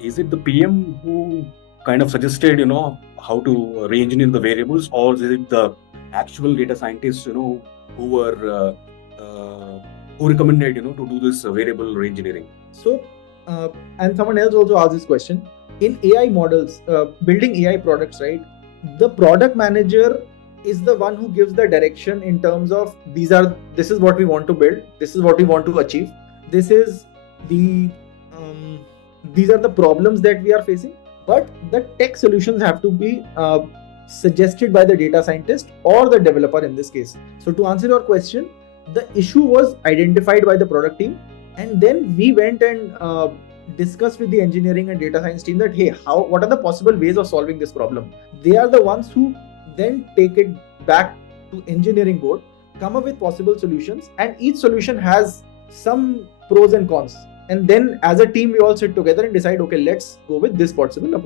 Is it the PM who kind of suggested, how to re-engineer the variables, or is it the actual data scientists, who were who recommended, to do this variable re-engineering? So, and someone else also asked this question. In AI models, building AI products, right? The product manager is the one who gives the direction in terms of this is what we want to build, this is what we want to achieve, this is the these are the problems that we are facing. But the tech solutions have to be suggested by the data scientist or the developer in this case. So to answer your question, the issue was identified by the product team, and then we went and discussed with the engineering and data science team that, hey, what are the possible ways of solving this problem. They are the ones who then take it back to engineering board, come up with possible solutions, and each solution has some pros and cons. And then as a team we all sit together and decide, okay, let's go with this possible approach.